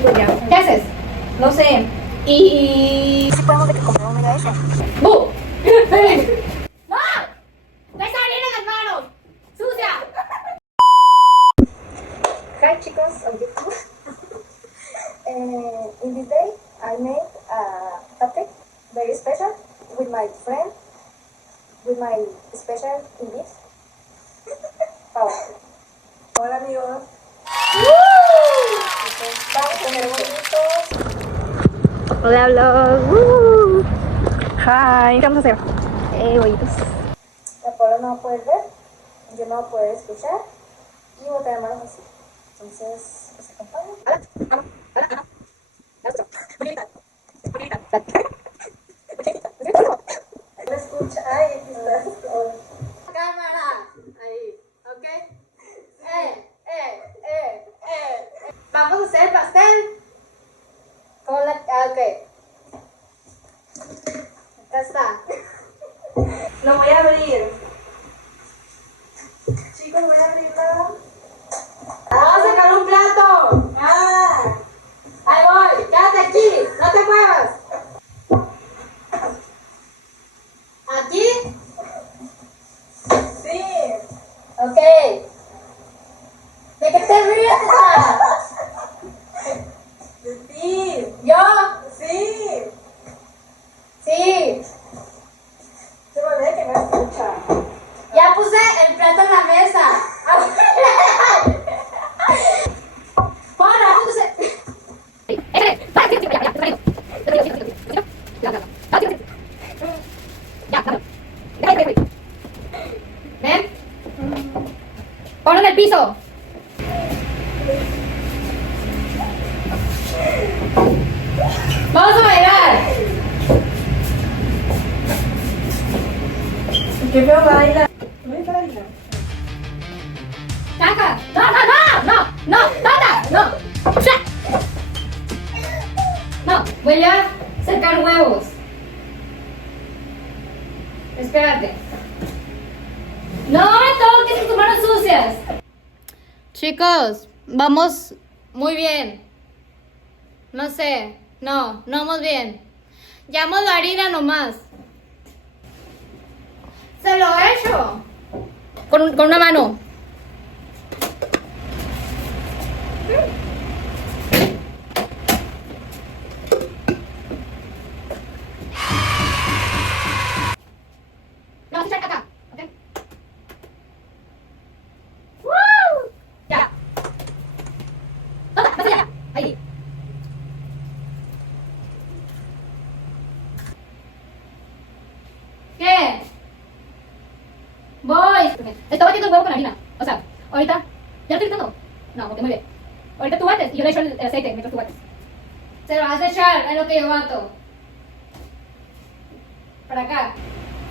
tuya. ¿Qué haces? No sé. Y... ¿Sí podemos de que comprar una de eso? ¡Bu! ¡No! ¡Me está en las manos! ¡Sucia! Hi chicos of YouTube. In this day, I made a cupcake very special with my friend, with my special invite. Oh. Hola amigos. Vamos a comer bonitos. Hola, vlog. Hi, ¿qué vamos a hacer? Bonitos. La Paula no va a poder ver, yo no voy a poder escuchar y voy a tener manos así. Entonces, ¿os acompaño? ¿Me escucha? Ay, quizás. Cámara. Ahí, ¿ok? Vamos a hacer pastel. Con la... ok. Ya está. Lo voy a abrir. Chicos, voy a abrirla. ¡Vamos a sacar un plato! Ahí voy, quédate aquí, no te muevas. ¿Aquí? Sí. Ok. ¿De qué te ríes? Sí. ¿Yo? Sí. Sí. Se me ve que me escucha. Ya puse el plato en la mesa. Juana, puse... ¿Ven? Ponlo en el piso. Vamos a bailar. Qué feo baila. Saca. No, Tata, no. No, voy a sacar huevos. Espérate. No me toques con tus manos sucias. Chicos, vamos muy bien. No sé, no vamos bien. Llamo la harina nomás. Se lo he hecho. Con una mano. No, se acá, ¿ok? ¡Woo! Ya. Más allá. Ahí. ¿Qué? Voy. Estoy batiendo el huevo con harina. O sea, ahorita. ¿Ya lo estoy gritando? No, ok, muy bien. Ahorita tú bates y yo le echo el aceite mientras tú bates. Se lo vas a echar en lo que yo bato. Para acá.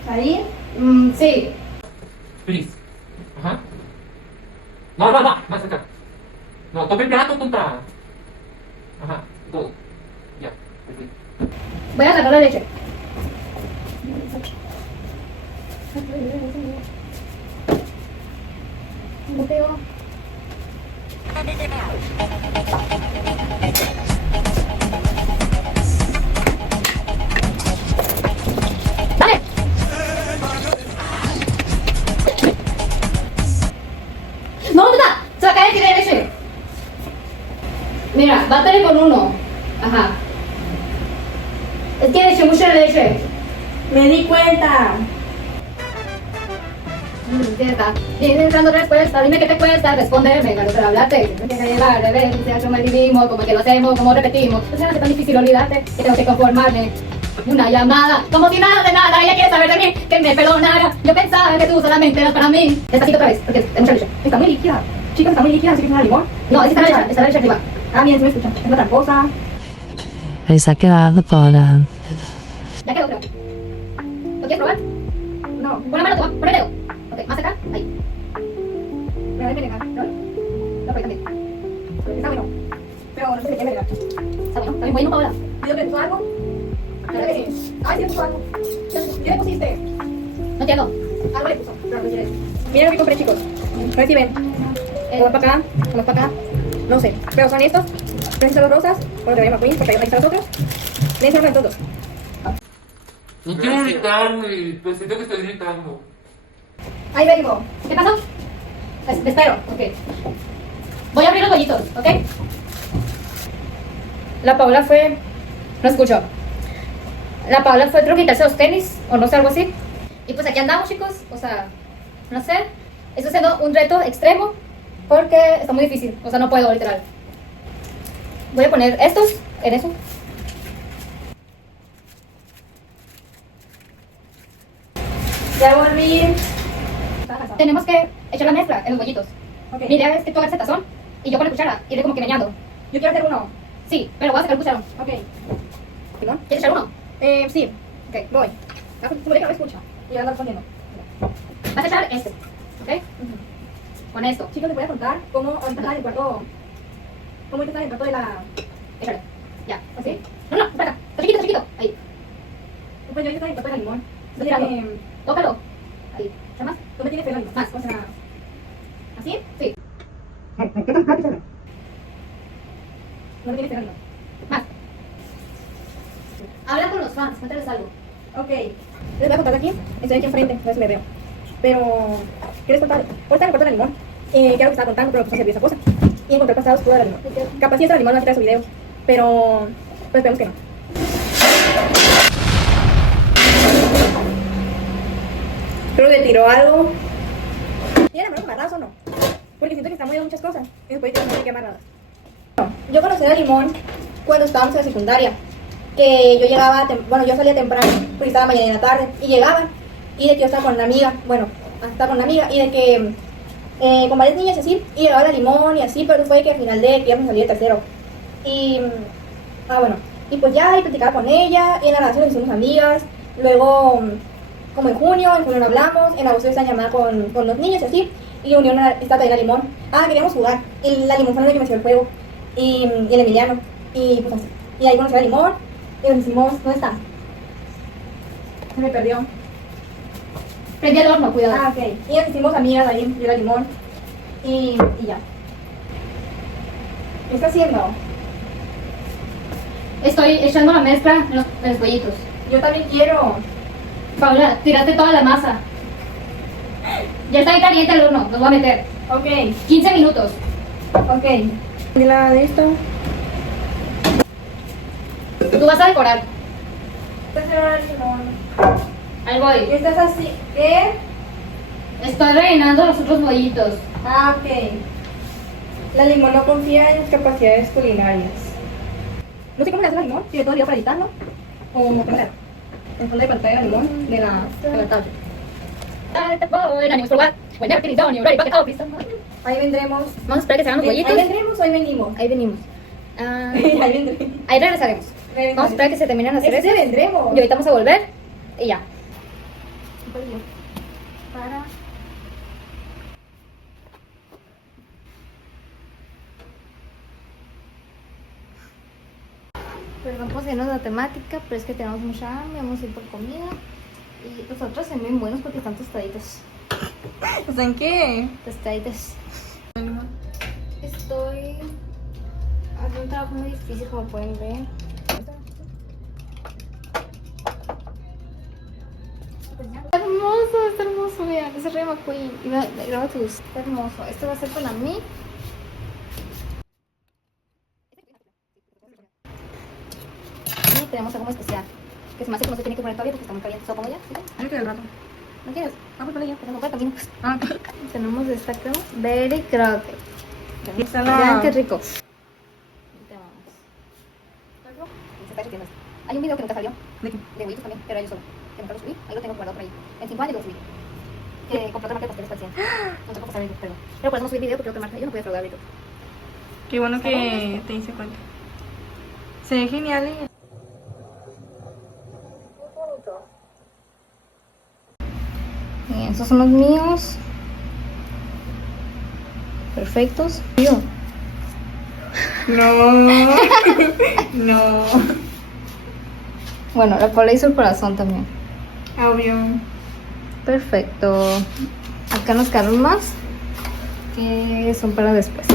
¿Ahí? Sí. Feliz. Ajá. No, más acá. No, toca el plato, tonta. Ajá, todo. Ya, perfecto. Voy a sacar la leche. No pego. ¡Dale! ¡No, no! ¡Se va a caer el de leche! Mira, bátale con uno. Ajá. Es que le eché mucha leche. Me di cuenta. ¿Qué está? Viene entrando respuesta, dime qué te cuesta responderme, cuando te hablarte. Siempre que llegar, reverencia, cómo vivimos, cómo que lo hacemos, cómo repetimos. No se me hace tan difícil olvidarte que tengo que conformarme. Una llamada, como si nada de nada, ella quiere saber de mí, que me perdonara. Yo pensaba que tú solamente eras para mí. Despacito otra vez, porque hay mucha leche. Está muy líquida. Chicos, está muy líquida, así que me da limón. No, está la leche arriba. Ah, bien, se me escucha. Es otra cosa. Esa queda de para. Ya quedó, creo. ¿Lo quieres probar? No. Pon la mano, toma, pon el dedo. Ok, más acá, ahí. Me da pena, ¿no? Lo voy también. Está bueno. Pero no sé de qué me da. Está bueno, también voy a Paola. ¿Pido que puso algo? Claro que sí. Ay, sí, le puso algo. ¿Qué le pusiste? No entiendo. Algo le puso. No, no quiere. Miren lo que compré, chicos. A ver si ven. Vamos para acá, vamos para acá. No sé. Pero son estos. Gracias a los rosas, bueno, te voy a McQueen, porque ahí están los otros. Le enseñan todos. No quiero gritar, güey. Pues siento que estoy gritando. Ahí vengo. ¿Qué pasó? Me espero, ok. Voy a abrir los bollitos, ¿ok? La Paula fue... No escucho. La Paula fue, creo que quitarse los tenis, o no sé, algo así. Y pues aquí andamos, chicos. O sea, no sé. Estoy haciendo un reto extremo porque está muy difícil. O sea, no puedo, literal. Voy a poner estos en eso. Ya volví. Tenemos que echar la mezcla en los bollitos. Ok. Mi idea es que tú hagas el tazón y yo con la cuchara iré como que meneando. Yo quiero hacer uno. Sí, pero voy a sacar el cucharón. Ok. ¿Simón? ¿Quieres echar uno? Sí. Ok. Voy. Como deja, escucha. Y ya ando respondiendo. Vas a echar este, ¿ok? Con esto. Chicos, les voy a contar cómo ahorita está en el cuarto. Cómo ahorita está en el cuarto de la. Échale. Ya. ¿Así? No, no, para acá. Está chiquito, está chiquito. Ahí. Pues yo ahorita está en el cuarto de la limón. Está tirando. Tócalo. Ahí. ¿Echa más? Tú me tienes pelo Más. O sea. ¿Así? Sí. No me tienes pelo Más. Habla con los fans, cuéntales algo. Ok. Les voy a contar de aquí. Estoy aquí enfrente, a ver si me veo. Pero, ¿qué les contaba? Ahorita en el cuarto de la limón. ¿Qué era lo que estaba contando? Pero pues no servía esa cosa. Y encontré pasados todo de la limón. Capaz si es de la limón no va a quitar su video. Pero, pues esperemos que no. Creo que tiró algo. ¿Tiene las manos amarradas o no? Porque siento que está moviendo muchas cosas. Y después tiene muy que amarradas. Yo conocí a Limón cuando estábamos en la secundaria. Que yo llegaba, bueno, yo salía temprano, porque estaba mañana y en la tarde. Y llegaba, y de que yo estaba con una amiga, bueno, estaba con una amiga, y de que con varias niñas y así, y llegaba la Limón y así, pero fue que al final de que íbamos a salir de tercero. Y, bueno, y pues ya, y platicaba con ella, y en la relación nos hicimos amigas. Luego, como en junio no hablamos, en agosto estaba llamada con los niños y así, y unión está también la Limón. Queríamos jugar, y la Limón fue la que me hacía el juego, y el Emiliano, y pues así. Y ahí conocí a Limón, y nos hicimos, ¿dónde está? Se me perdió. Prendí el horno, cuidado. Ok. Y nos hicimos amigas ahí, yo la Limón, y ya. ¿Qué está haciendo? Estoy echando la mezcla en los bollitos. Yo también quiero. Paula, tiraste toda la masa. Ya está bien caliente el horno, los voy a meter. Ok, 15 minutos. ok. ¿Y la de esto? Tú vas a decorar. Esta es la Limón. Ahí voy. Esta es así. ¿Qué? Estoy rellenando los otros bollitos. Ok. La Limón no confía en sus capacidades culinarias. No sé cómo le hace la Limón, si le todo el video para editarlo. O cómo le hace. El fondo de pantalla de la Limón de la tablet. Ahí vendremos. Vamos a esperar que se hagan los bollitos. Ahí vendremos o ahí venimos. Ahí venimos. Ahí vendremos. Ahí regresaremos. Vamos a esperar que se terminen las Ese cerezas. vendremos. Y ahorita vamos a volver. Y ya. Para. Perdón por seguirnos la temática, pero es que tenemos mucha hambre, vamos a ir por comida. Y los otros se ven bien buenos porque están tostaditos. ¿En qué? Tostaditos. Estoy haciendo un trabajo muy difícil, como pueden ver. Está hermoso, vean, ese Rey McQueen. Y graba tus, está hermoso. Esto va a ser para mí. Y tenemos algo muy especial, que se me hace que no se tiene que poner todavía porque está muy caliente. ¿Se lo pongo ya? ¿Sí? Yo quiero el rato. ¿No quieres? Pues ponle ya. Pues no, también. Pues. Ok. Tenemos esta crema, Very Crockett. Esta Vean la... qué rico. Ahorita vamos. Se está derritiendo esto. Hay un video que nunca salió, ¿De qué? de huevitos también, pero yo solo. Que nunca lo subí, ahí lo tengo guardado por ahí. En 5 años lo subí. Que compré otra marca de pasteles para el 100. No tengo que pasar el video, perdón. Pero por eso no subí el video porque otra marca yo no podía fraudar ahorita. Qué bueno que te hice cuenta. Se ve genial. Bien, estos son los míos. Perfectos. Yo. No. No. Bueno, la Paula hizo el corazón también. Obvio. Perfecto. Acá nos quedaron más que son para después.